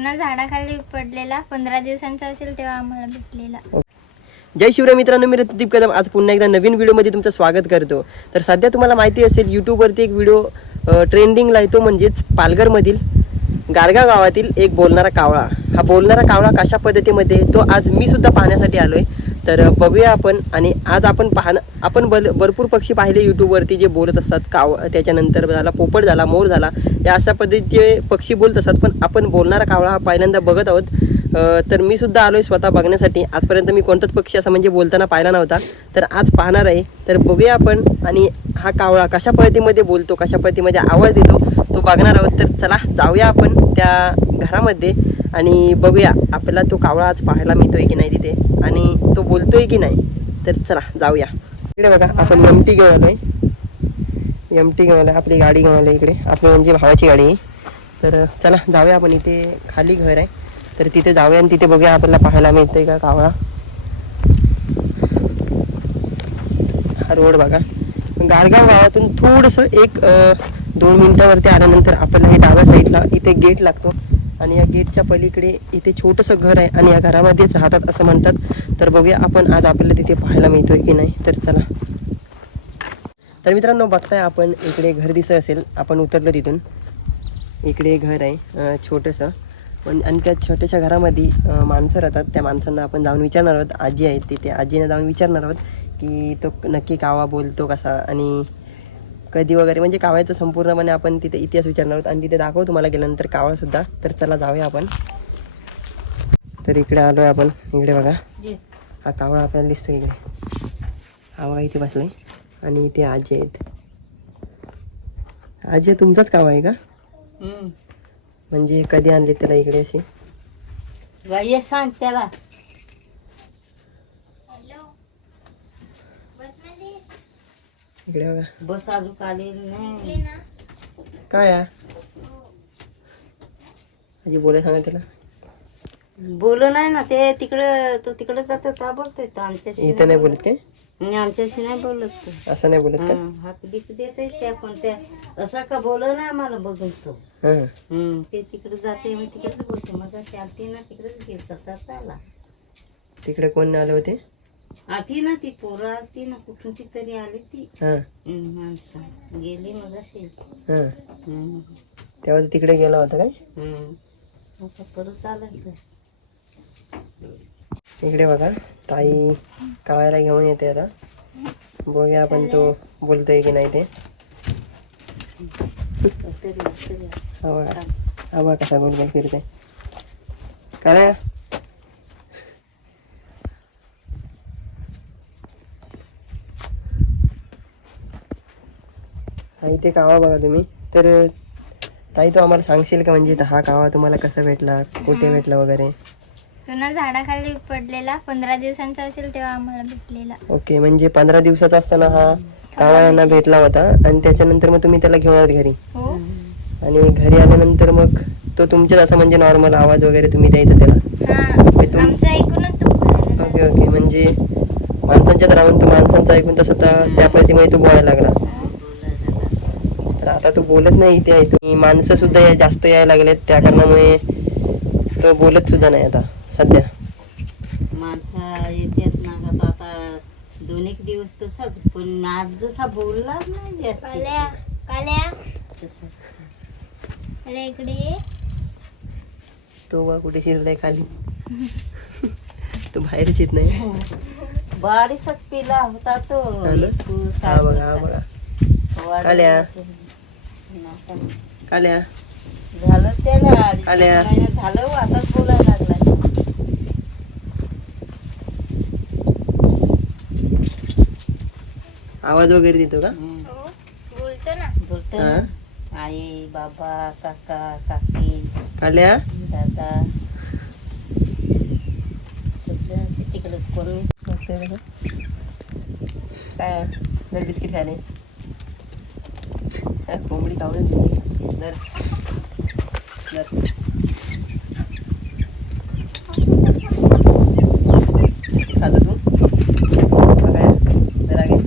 ना झाडाखाली पडलेला पंधरा दिवसांचा असेल तेव्हा आम्हाला भेटलेला. जय शिवराय मित्रांनो मी रतदीप कदम. आज पुन्हा एकदा नवीन व्हिडिओमध्ये तुमचं स्वागत करतो. तर सध्या तुम्हाला माहिती असेल यूट्यूबवरती एक व्हिडिओ ट्रेंडिंगला येतो म्हणजेच पालघरमधील गारगाव गावातील एक बोलणारा कावळा. हा बोलणारा कावळा कशा पद्धतीमध्ये तो आज मी सुद्धा पाहण्यासाठी आलो आहे तर बघूया आपण. आणि आज आपण पाहणं आपण बल भरपूर पक्षी पाहिले यूट्यूबवरती जे बोलत असतात काव त्याच्यानंतर झाला पोपट झाला मोर झाला. या अशा पद्धतीचे पक्षी बोलत असतात पण आपण बोलणारा कावळा हा पहिल्यांदा बघत आहोत. तर मी सुद्धा आलोय स्वतः बघण्यासाठी. आजपर्यंत मी कोणताच पक्षी असा म्हणजे बोलताना पाहिला नव्हता. तर आज पाहणार आहे. तर बघूया आपण. आणि हा कावळा कशा पद्धतीमध्ये बोलतो कशा पद्धतीमध्ये आवाज देतो तो बघणार आहोत. तर चला जाऊया आपण त्या घरामध्ये. आणि बघूया आपल्याला तो कावळा आज पाहायला मिळतोय की नाही तिथे. आणि तो बोलतोय की नाही तर चला जाऊया. इकडे बघा आपण एमटी घेऊन आलोय. एम घेऊन आलोय आपली गाडी घेऊन आलोय इकडे. आपली म्हणजे भावाची गाडी. आहे तर चला जाऊया आपण. इथे खाली घर आहे. तर तिथे जाऊया आणि तिथे बघूया आपल्याला पाहायला मिळतंय का कावळा. हा रोड बघा. गारगाव गावातून थोडंसं एक दोन मिनिटावरती आल्यानंतर आपल्याला हे डाव्या साईडला इथे गेट लागतो. आणि या गेटच्या पलीकडे इथे छोटंसं घर आहे आणि या घरामध्येच राहतात असं म्हणतात. तर बघूया आपण आज आपल्याला तिथे पाहायला मिळतोय की नाही. तर चला. तर मित्रांनो बघताय आपण इकडे घर दिसत असेल. आपण उतरलो तिथून. इकडे घर आहे छोटंसं. पण आणि त्या छोट्याशा घरामध्ये माणसं राहतात. त्या माणसांना आपण जाऊन विचारणार आहोत. आजी आहेत तिथे. आजीने जाऊन विचारणार आहोत की तो नक्की कावा बोलतो कसा? आणि कधी वगैरे म्हणजे कावळ्याचं संपूर्णपणे आपण तिथे इतिहास विचारणार आहोत आणि तिथे दाखवू तुम्हाला गेल्यानंतर कावळासुद्धा तर चला जाऊया आपण. तर इकडे आलो आहे आपण. इकडे बघा. हा कावळा आपल्याला दिसतो इकडे. हा बघा इथे बसलाय. आणि इथे आजी आहेत. आजी तुमचाच कावळा आहे का? म्हणजे कधी आणले त्याला इकडे अशी? बाई सांग त्याला हॅलो बसमध्ये इकडे बघा. बस अजून आलेली नाही. ना. काय? आजी बोलाय सांगा त्याला. बोल नाही ना ते तिकडं तो तिकडे जातो का बोलतोय तो आमच्याशी इथं नाही बोलत. काय? नाही आमच्याशी नाही बोलत तो. असं नाही बोलत का? हं, हाक बिक देते त्या पण त्या असा का बोल ना आम्हाला बघून तो. हां. हं, ते तिकडे जाते मी तिकडेच बोलते मग अशी आलती ना तिकडेच गेलतात आला तिकडे कोण आले होते? आलती ना ती पोरं आलती ना कुठूनची तरी आली ती हां हं, माणसं गेली मग हां तेव्हा तो तिकडे गेला होता काय. आता परत आला इकडे इकडे बघा ताई कावायला घेऊन येते आता बघूया आपण तो बोलतोय की नाही ते तरी तरी हा बघा हा बघा कसा गोल गोल फिरतोय काय हा इथे कावा बघा तुम्ही. तर ताई तो आम्हाला सांगशील का म्हणजे हा कावा तुम्हाला कसा भेटला? कुठे भेटला वगैरे? तो ना झाडाखाली पडलेला. पंधरा दिवसांचा असेल तेव्हा आम्हाला भेटलेला. ओके म्हणजे पंधरा दिवसाचा असताना हा कावा यांना भेटला होता. आणि त्याच्यानंतर मग तुम्ही त्याला घेऊन आलात घरी? हो. आणि घरी आल्यानंतर मग तो तुमच्याच असं म्हणजे नॉर्मल आवाज वगैरे तुम्ही द्यायचा त्याला? म्हणजे आमचं ऐकूनच ओके ओके. म्हणजे माणसांच्यात राहून तो माणसांचं ऐकून तसं त्या पद्धतीमध्ये तो बोलायला लागला. तर आता तो बोलत नाही इथे. आहे तो माणसं सुद्धा या- जास्त यायला लागलेत. त्या कारणामुळे तो बोलत सुद्धा नाही आता सध्या. माणसा येतात ना आता आता दोन एक दिवस तसाच. पण आज जसा बोललाच नाही जास्त. काल्या काल्या. तसं. काल्या इकडे ये. तो बा कुठे शिरलाय खाली. तो बाहेरच येत नाही. बारीकच पिला होता तो. हा ना? एक हा बघा हा. बघा. काल्या. काल्या. झालं त्याला. काल्या. झालं हो, आताच बोलायला लागला. आवाज वगैरे देतो का. हो बोलतो ना. बोलतो? ना. आई बाबा काका काकी काल्या. दादा. सध्या तिकडे कोणी बघा. काय? बिस्किट खाणे हा, कोंबडी कावडून दिली जर जर खातो तू बघा जरा घे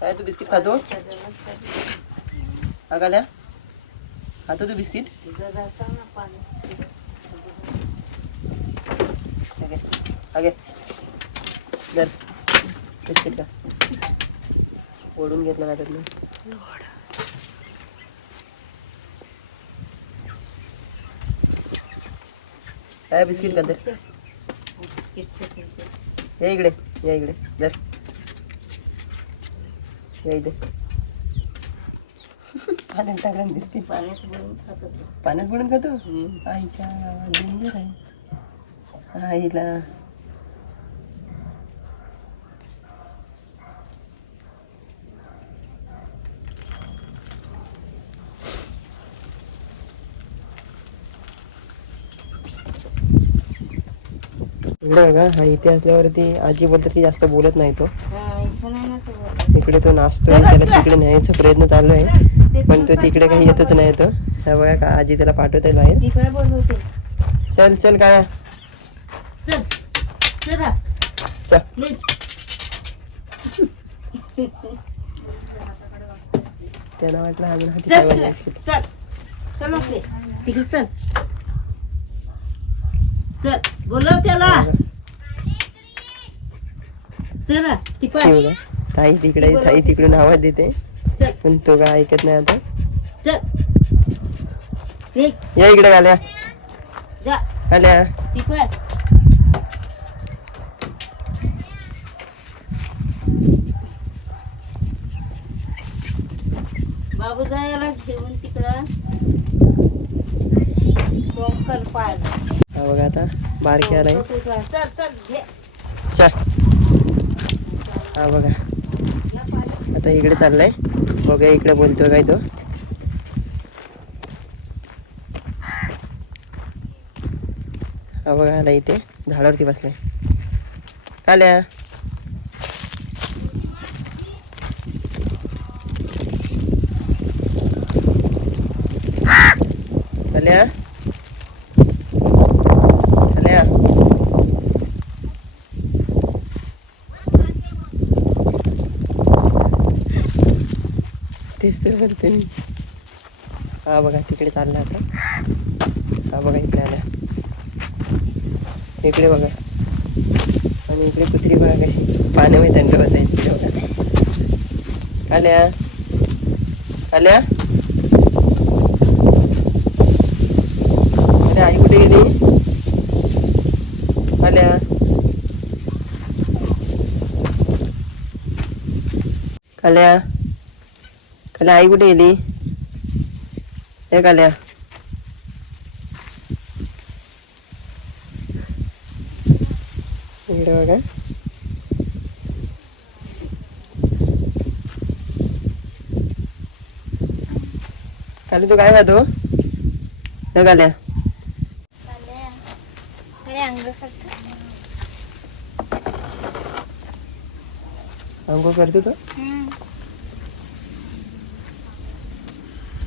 काय तू बिस्किट खातो हा काल्या खातो तू बिस्किट? ओके दर बिस्किट का ओढून घेतलं ना त्यातलं काय बिस्किट का या इकडे या इकडे. दर. इथे पाण्यात टाकलं बिस्किट. पाण्यात बुडवून खात पाण्यात बुडून खातो. आईच्या डेंजर आहे. आईला. इकडे बघा हा इथे असल्यावरती आजी बोलतात की जास्त बोलत नाही तो. इकडे तो नाचतोय त्याला तिकडे न्यायचा प्रयत्न चालू आहे. पण तो तिकडे काही येतच नाही तो. हा बघा का आजी त्याला पाठवत आहे बाहेर चल चल काय चल चला. चल निघ. त्याला वाटलं अजून चल तिकडे. चल. चल बोलव त्याला. चला. ती बघा ताई तिकडे ताई तिकडून आवाज देते पण तो काय ऐकत नाही आता. या. इकडे आल्या जा. आल्या बाबू जायला घेऊन तिकडं. हा बघा आता बारकी आलाय. चल चल घे. चा हा बघा. आता इकडे चाललाय. हो बघा इकडे बोलतो काय तो? हा बघा आला इथे झाडावरती बसलाय. काल्या काल्या तेच तर करते मी. हा बघा तिकडे चालला आता. हा बघा इकडे आला. इकडे बघा. आणि इकडे कुत्री बघा कशी. पाण्यामध्ये थंड होत आहे इकडे बघा. आल्या? आल्या? अरे आई कुठे गेली? आल्या? आल्या? कुठे गेली हे काल्या इकडे बघा काली तू काय खातो काल्या अरे अंग करतो अंघोळ करतो तो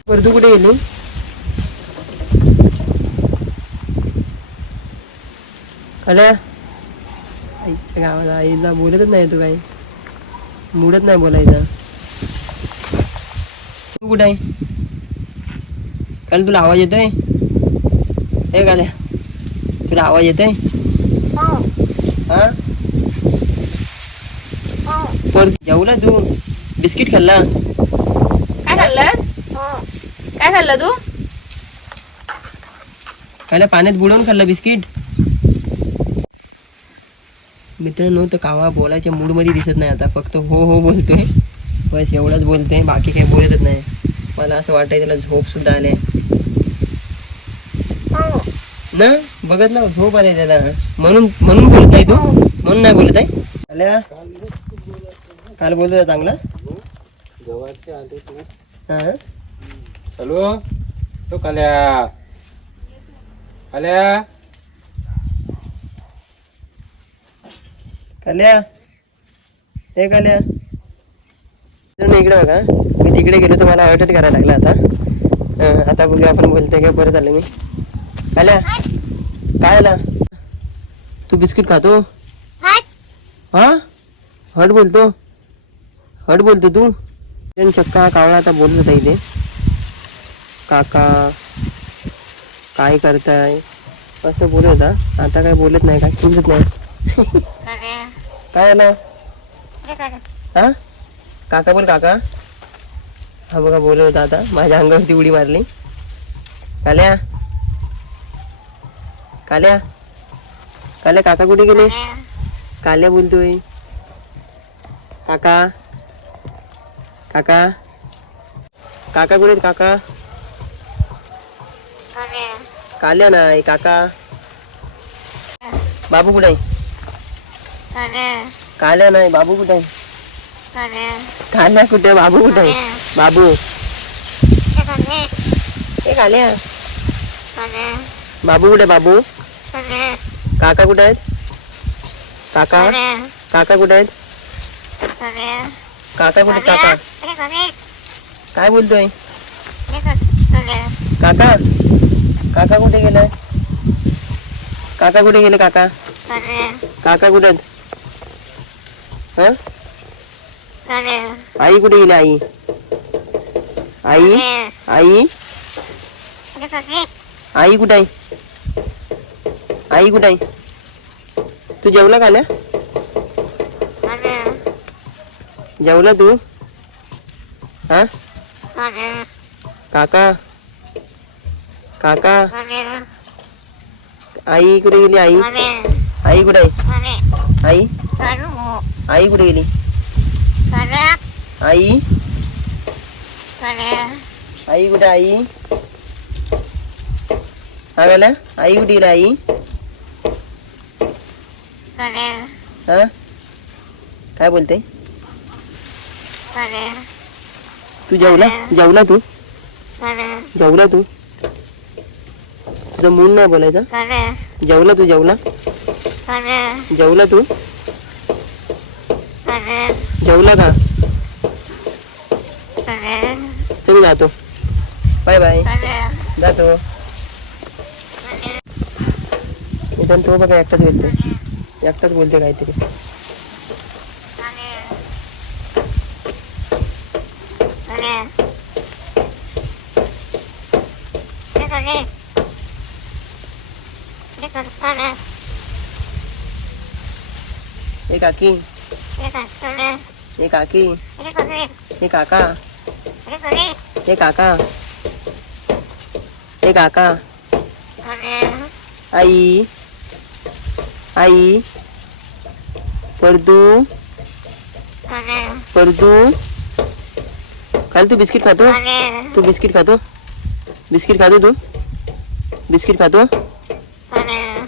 कुठे गेली? काल्या आईच्या गावाला आईला बोलतच नाही तू काही. मुडत नाही बोलायचं. तू कुठे आहे? काल तुला आवाज येतोय? हे काल्या तुला आवाज येतोय? हा. पर जेवला तू? बिस्किट खाल्ला? काय खाल्लंस? काय खाल्लं तू? काल्या पाण्यात बुडवून खाल्लं बिस्किट. मित्रांनो तर कावा बोलायच्या मूडमध्ये दिसत नाही आता. फक्त हो हो बोलतोय. बस एवढंच बोलतोय. बाकी काही बोलतच नाही. मला असं वाटतंय त्याला झोप सुद्धा आले ना? बघत ना झोप आले त्याला. म्हणून म्हणून बोलत नाही तू? म्हणून नाही बोलत आहे? आल्या? काल बोलत चांगला? हा? हॅलो? तो काल्या. काल्या? काल्या? हे काल्या. इकडे बघा मी तिकडे गेलो तर मला करायला लागला आता. आता बघूया आपण बोलतोय काय परत आलो मी. काल्या काय आला तू बिस्किट खातो? हा? हट बोलतो. हट बोलतो तू. चक्का कावळा आता बोलत होता इथे. काका काय करताय? असं बोलत होता. आता काय बोलत नाही काय समजत नाही. काय आलं हा? काका बोल काका. हा बघा बोलत होता आता. माझ्या अंगावरती उडी मारली. काल्या? काल्या? काल्या काका कुठे गेले? काल्या बोलतोय. काका? काका? काका कुठे काका? काल्या नाही काका. बाबू कुठे आहे? काल्या नाही बाबू कुठे आहे? काल्या कुठे बाबू कुठे आहे? बाबू. ए काल्या. बाबू कुठे बाबू? काका कुठे आहेत? काका? काका कुठे आहेत? काका कुठे काका? काय बोलतोय? काका? काका कुठे गेलाय? काका कुठे गेले काका? काका कुठे? आई कुठे गेली आई? आई? आई? आई कुठे आहे? आई कुठे आहे? तू जेवला का ना जेवला तू? हा? काका? काका? आई कुठे गेली आई? आई कुठे आहे? आई? आई कुठे गेली? आई? आई कुठे आई? हा गेल्या आई कुठे गेली आई? हा? काय बोलते? तू जेवला? जेवला तू? जेवला तू? तुझं मूड नाही बोलायचा? जेवला तू जेवला? जेवला तू? जेवला का? चल जातो. Bye bye. जातो. निदान तो बघा एकटाच बोलतोय. एकटाच बोलते काहीतरी. ए काकी। ए काकी। ए काका। ए काका। ए काका। आई। आई। परदू। परदू। काल तू बिस्किट खातो तू। बिस्किट खातो बिस्किट खातो तू बिस्किट खातो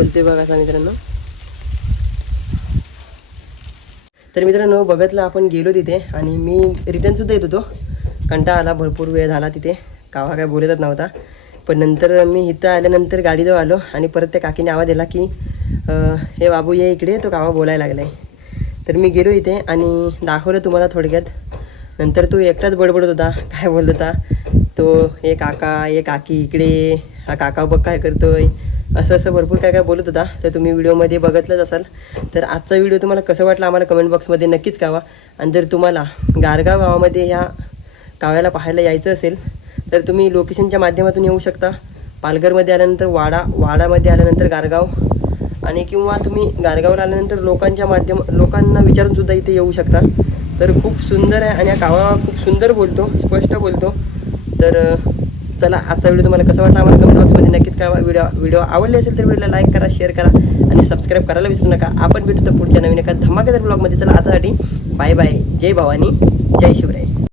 बोलते बघा असा मित्रांनो. तर मित्रांनो बघतला आपण गेलो तिथे आणि मी रिटर्न सुद्धा येत होतो. कंटाळा आला भरपूर वेळ झाला तिथे. कावा काय बोलतच नव्हता. पण नंतर मी इथं आल्यानंतर गाडीजवळ आलो आणि परत त्या काकीने आवाज दिला की हे बाबू ये इकडे. तो कावा बोलायला लागलाय. तर मी गेलो इथे आणि दाखवलं तुम्हाला थोडक्यात. नंतर तो एकटाच बडबडत होता. काय बोलत होता? तो हे काका हे काकी इकडे. हा काका बघ काय करतोय. असं असं भरपूर काय काय बोलत होता. तर तुम्ही व्हिडिओमध्ये बघितलंच असाल. तर आजचा व्हिडिओ तुम्हाला कसं वाटला आम्हाला कमेंट बॉक्समध्ये नक्कीच कळवा. आणि जर तुम्हाला गारगाव गावामध्ये ह्या काव्याला पाहायला यायचं असेल तर तुम्ही लोकेशनच्या माध्यमातून येऊ शकता. पालघरमध्ये आल्यानंतर वाडा वाडामध्ये आल्यानंतर गारगाव आणि किंवा तुम्ही गारगावला आल्यानंतर लोकांच्या माध्यम लोकांना विचारून सुद्धा इथे येऊ शकता. तर खूप सुंदर आहे आणि हा कावा खूप सुंदर बोलतो स्पष्ट बोलतो. तर चला आजचा व्हिडिओ तुम्हाला कसा वाटला आम्हाला कमेंट बॉक्समध्ये नक्कीच कळवा. व्हिडिओ व्हिडिओ आवडले असेल तर व्हिडिओला लाईक करा शेअर करा आणि सबस्क्राईब करायला विसरू नका. आपण भेटू तर पुढच्या नवीन एका धमाकेदार ब्लॉगमध्ये चला आतासाठी बाय बाय जय भवानी. जय शिवराय.